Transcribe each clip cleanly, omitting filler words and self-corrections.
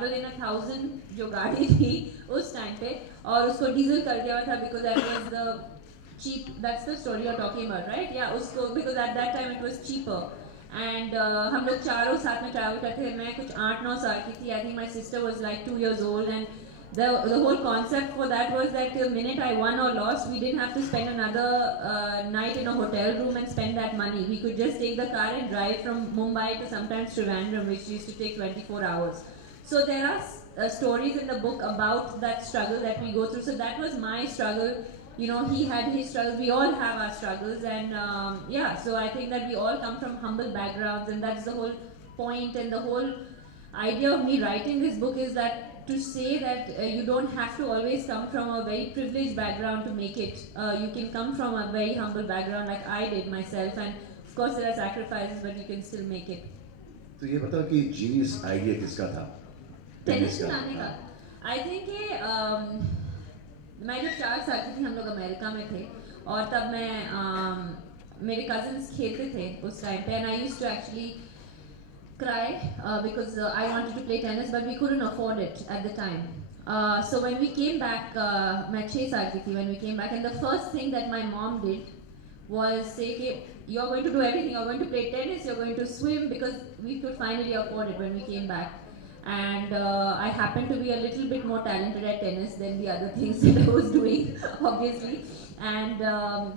travel in 1000 जो गाड़ी थी उस time पे और उसको diesel कर दिया था because that was the cheap, that's the story you're talking about, right? Yeah, उसको because at that time it was cheaper. And हम लोग चारों साथ में travel करते थे. मैं कुछ 8-9 साल की थी. I think my sister was like 2 years old, and the whole concept for that was that the minute I won or lost, we didn't have to spend another night in a hotel room and spend that money. We could just take the car and drive from Mumbai to sometimes Trivandrum, which used to take 24 hours. So there are stories in the book about that struggle that we go through. So that was my struggle. You know, he had his struggles, we all have our struggles, and yeah, so I think that we all come from humble backgrounds, and that's the whole point. And the whole idea of me writing this book is that to say that you don't have to always come from a very privileged background to make it. You can come from a very humble background like I did myself, and of course there are sacrifices, but you can still make it. तो ये बताओ कि genius idea किसका था? Tennis खिलाने का I think मैं जब 4 साल की थी हम लोग अमेरिका में थे और तब मैं मेरे कजिन्स खेलते थे उस टाइम पे, and I used to actually cry because I wanted to play tennis, but we couldn't afford it at the time. So when we came back, मैं 6 साल की थी when we came back, and the first thing that my mom did was say, okay, you're going to do everything, you're going to play tennis, you're going to swim, because we could finally afford it when we came back. And I happened to be a little bit more talented at tennis than the other things that I was doing, obviously. And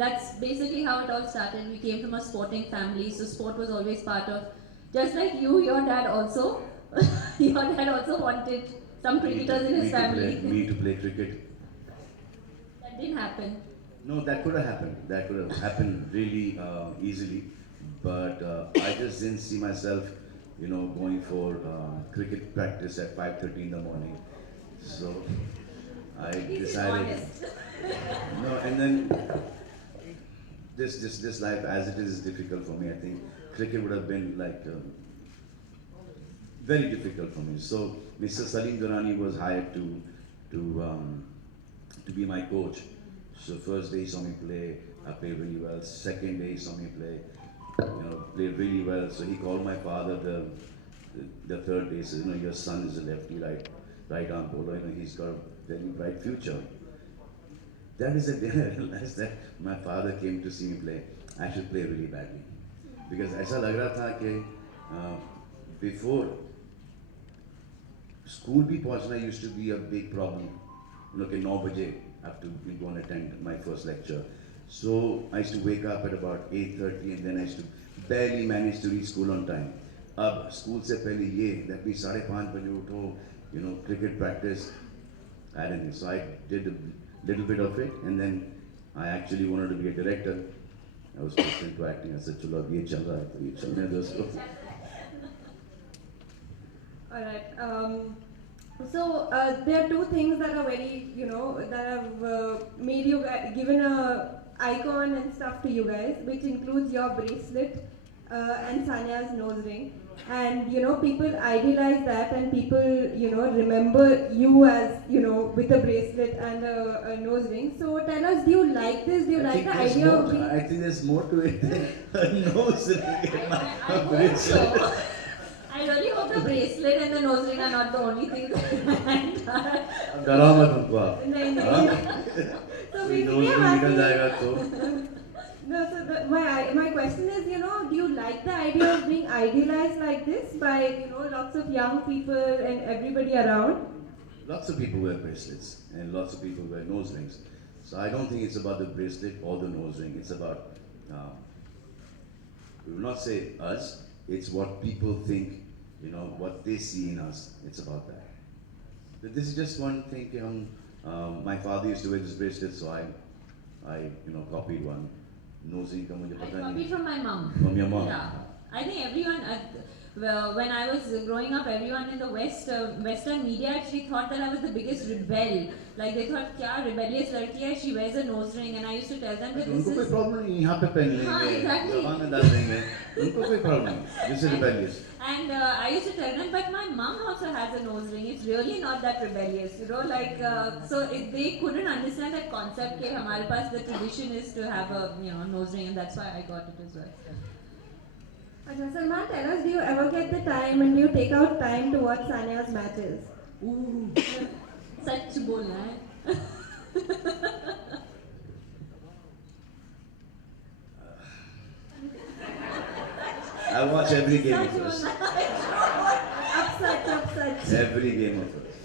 that's basically how it all started. We came from a sporting family, so sport was always part of. Just like you, your dad also, your dad also wanted some cricketers in his family. Me to play cricket. That didn't happen. No, that could have happened. That could have happened really easily, but I just didn't see myself, you know, going for cricket practice at 5:30 in the morning. So I decided. No, and then this life as it is difficult for me. I think cricket would have been like very difficult for me. So Mr. Salim Durrani was hired to be my coach. So first day he saw me play, I played really well. Second day he saw me play, you know, played really well. So he called my father the third day. Said, you know, your son is a lefty, right arm bowler. You know, he's got a very bright future. That is the day I realized that my father came to see me play. I should play really badly. Because ऐसा लग रहा था कि before school भी पहुंचना used to be a big problem. You know कि 9 बजे I have to go and attend my first lecture. So I used to wake up at about 8:30, and then I used to barely manage to reach school on time. अब school से पहले ये that means 5:30 बजे उठो, you know, cricket practice. I didn't know. So I did a little bit of it, and then I actually wanted to be a director. I was listening to acting. I said, "Chalo, ab ye chal raha hai, to ye chalne do usko." All right. So there are two things that are very, you know, that have made you given a icon and stuff to you guys, which includes your bracelet and Sanya's nose ring. And you know, people idealize that, and people, you know, remember you as, you know, with a bracelet and a nose ring. So tell us, do you like this? Do you like the idea of being? I think there's more to it than a nose ring and I my hope bracelet. so. I really hope the bracelet and the nose ring are not the only things that डरा मत उनको आप. नहीं नहीं. हाँ? So कोई basically, nose ring I'm निकल asking. जाएगा तो. No, so my question is, you know, do you like the idea of being idealized like this by, you know, lots of young people and everybody around? Lots of people wear bracelets and lots of people wear nose rings. So I don't think it's about the bracelet or the nose ring. It's about, we will not say us, it's what people think, you know, what they see in us. It's about that. But this is just one thing. My father used to wear this bracelet, so I you know, copied one. Nose ring का मुझे I पता copied नहीं. from my mom. From your mom? Yeah. I think everyone, well, when I was growing up, everyone in the Western media actually thought that I was the biggest rebel. Like they thought, क्या rebellious लड़की है, she wears a nose ring, and I used to tell them that this उनको कोई is. Problem नहीं, यहाँ पे पहन हाँ, लेंगे, exactly. जबान में डाल देंगे, उनको कोई प्रॉब्लम नहीं. This is rebellious. And I used to tell them, but my mom also has a nose ring. It's really not that rebellious, you know. Like so, they couldn't understand that concept. कि हमारे पास the tradition is to have a, you know, nose ring, and that's why I got it as well. Salman, tell us, do you ever get the time and do you take out time to watch Sanya's matches? सच बोलना है. I watch every game of such hers. बोलना है. Up such. Every game of hers.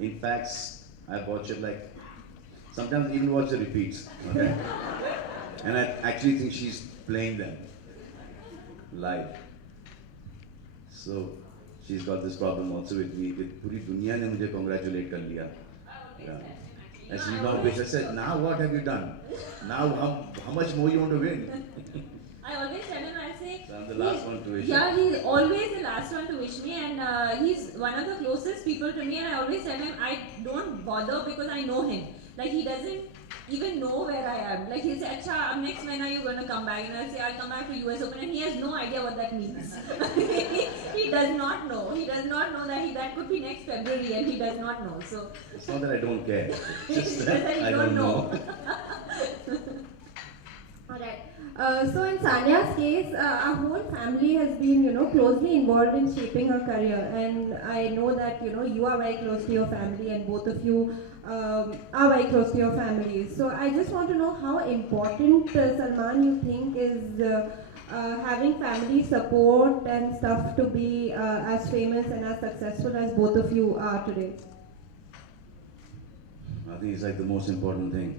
In fact, I watch it like sometimes even watch the repeats. Okay? And I actually think she's playing them live. So she's got this problem also with me. With पूरी दुनिया ने मुझे congratulate कर लिया. Yeah. And she's now bitch. I said, now what have you done? Now how much more you want to win? I always tell him, I say. So I'm the last one to wish. Yeah, he's always the last one to wish me, and he's one of the closest people to me. And I always tell him I don't bother because I know him. Like he doesn't even know where I am. Like he'll say, "Acha, next when are you going to come back?" And I'll say, "I'll come back for US Open," and he has no idea what that means. He does not know. He does not know that could be next February, and he does not know. So It's not that I don't care. It's just that that you I don't know. Alright. So in Sanya's case, our whole family has been, closely involved in shaping her career, and I know that you are very close to your family, and both of you are very close to your families. So I just want to know how important Salman you think is having family support and stuff to be as famous and as successful as both of you are today. I think it's like the most important thing.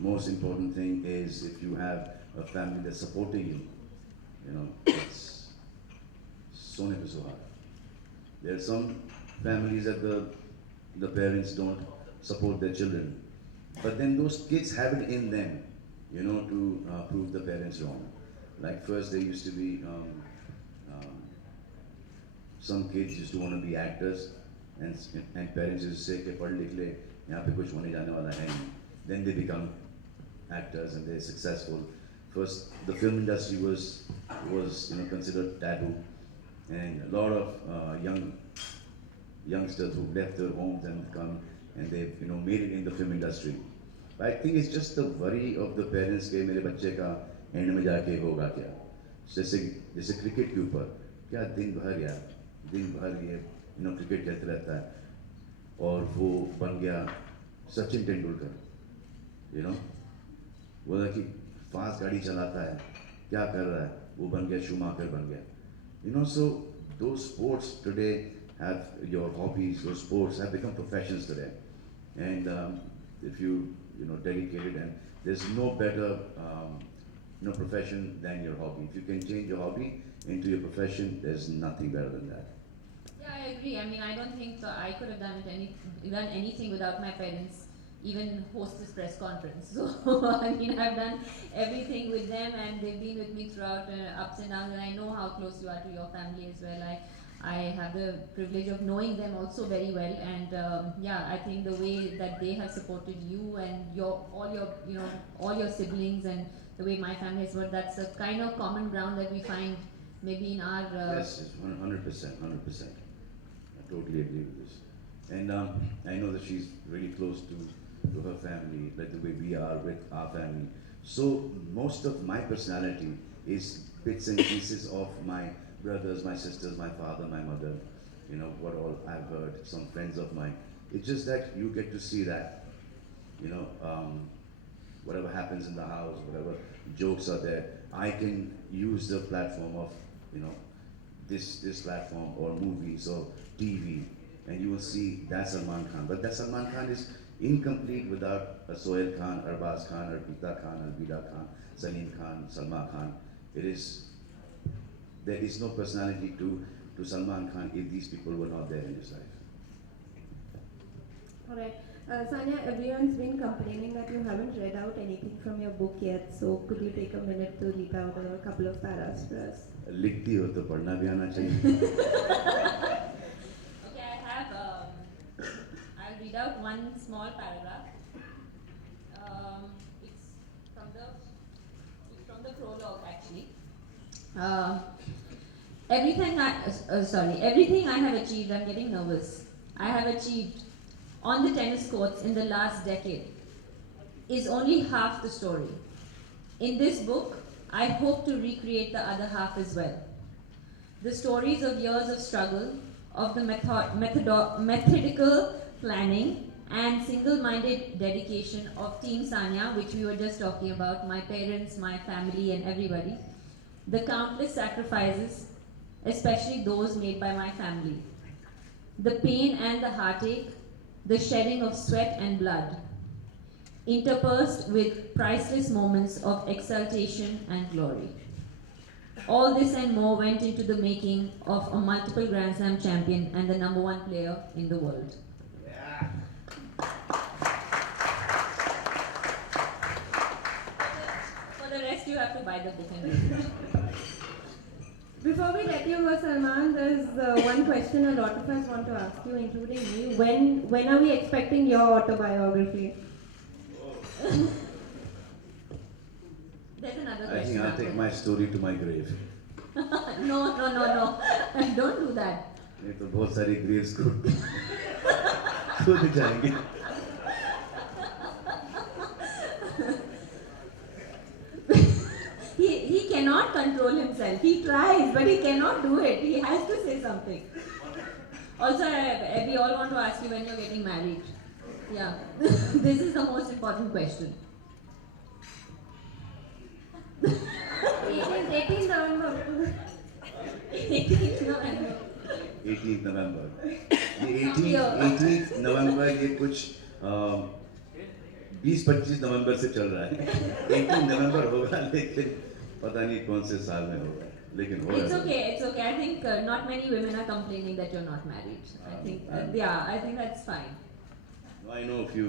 Most important thing is if you have a family that's supporting you, it's sone pe suhag. There are some families that the parents don't support their children, but then those kids have it in them, to prove the parents wrong. Like first there used to be some kids used to want to be actors, and parents used to say कि पढ़ लिख ले यहाँ पे कुछ होने जाने वाला है नहीं. Then they become actors and they're successful. First, the film industry was considered taboo, and a lot of youngsters who left their homes and come and they've made it in the film industry. But I think it's just the worry of the parents कि मेरे बच्चे का and में जाके होगा क्या. जैसे cricket के ऊपर क्या दिन भर ये क्रिकेट खेलते रहता है और वो बन गया सचिन तेंदुलकर. वो कि फास्ट गाड़ी चलाता है, क्या कर रहा है, वो बन गया शूमाकर बन गया. So those sports today have your hobbies, those sports have become professions today. And if you dedicated, and there's no better profession than your hobby. If you can change your hobby into your profession, there's nothing better than that. yeah, I agree. I mean, I don't think I could have done anything without my parents. Even host this press conference. So I mean, I've done everything with them, and they've been with me throughout ups and downs. And I know how close you are to your family as well. I have the privilege of knowing them also very well, and I think the way that they have supported you and all your siblings, and the way my family has worked, that's a kind of common ground that we find maybe in our. Yes, 100%. I totally agree with this. And I know that she's really close to her family, like the way we are with our family. So most of my personality is bits and pieces of my brothers, my sisters, my father, my mother, what all I've heard, some friends of mine. It's just that you get to see that, whatever happens in the house, whatever jokes are there, I can use the platform of, this platform or movies or TV, and you will see that's Salman Khan. But that Salman Khan is incomplete without a Sohail Khan, Arbaz Khan, Arpita Khan, Alvida Khan, Salim Khan, Salma Khan. There is no personality to Salman Khan if these people were not there in his life. Alright. Sanya, everyone's been complaining that you haven't read out anything from your book yet, so could you take a minute to read out a couple of paras for us? लिखती हो तो पढ़ना भी आना चाहिए. Okay, I have. I'll read out one small paragraph. It's from the prologue actually. Everything I have achieved. I'm getting nervous. I have achieved on the tennis courts in the last decade is only half the story. In this book, I hope to recreate the other half as well. The stories of years of struggle, of the methodical planning and single-minded dedication of Team Sanya, which we were just talking about, my parents, my family, and everybody. The countless sacrifices, especially those made by my family. The pain and the heartache, the shedding of sweat and blood, interspersed with priceless moments of exultation and glory. All this and more went into the making of a multiple Grand Slam champion and the #1 player in the world. For the rest, you have to buy the book and read it. Before we let you go, Salman, there's one question a lot of us want to ask you, including me. When are we expecting your autobiography? There's another I question. think I'll take my story to my grave. No. Don't do that. नहीं तो बहुत सारी graves को खुद जाएंगे. He cannot control himself. He tries, but he cannot do it. He has to say something. Also, we all want to ask you when you're getting married. Yeah. This is the most important question. 18 November. 18th November. 18th November. ये 18th November ये कुछ 20-25 नवंबर से चल रहा है. 18 नवंबर होगा लेकिन पता नहीं कौन से साल में होगा. लेकिन होगा. It's okay. I think not many women are complaining that you're not married. I think, I think that's fine. I know a few.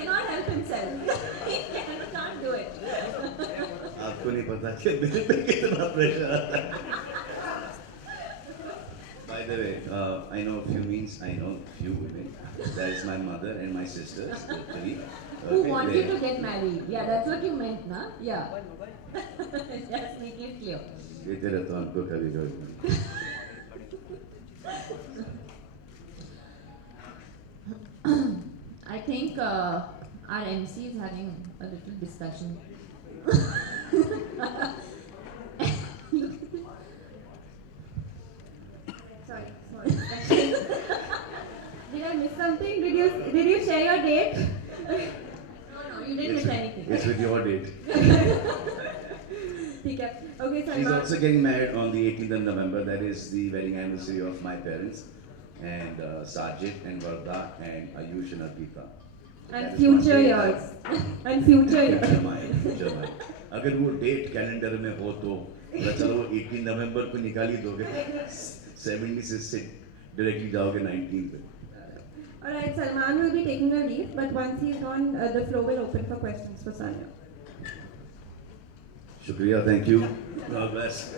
Cannot help himself. He can't do it. आपको नहीं पता कि मेरे पे कितना प्रेशर आता है. By the way, I know a few means I know few women. That is my mother and my sisters, literally. Who want you to get married? Yeah, that's what you meant, na? Yeah. Just make it clear. देते रहता हूँ उनको कभी कभी. I think our MC is having a little discussion. Sorry. Did I miss something? Did you share your date? No, you didn't miss anything. It's with your date. ठीक है. Okay, She's Salman. also getting married on the 18th of November. That is the wedding anniversary of my parents and Sajid and Varda and Ayush and Arpita. And future years. And future years. Future mine. अगर वो date calendar में हो तो चलो वो 18 नवंबर को निकाल ही दोगे. 76 से डायरेक्टली जाओगे 19 पे. Alright, Salman will be taking a leave, but once he's gone, the floor will open for questions for Sanya. शुक्रिया, thank you. God bless.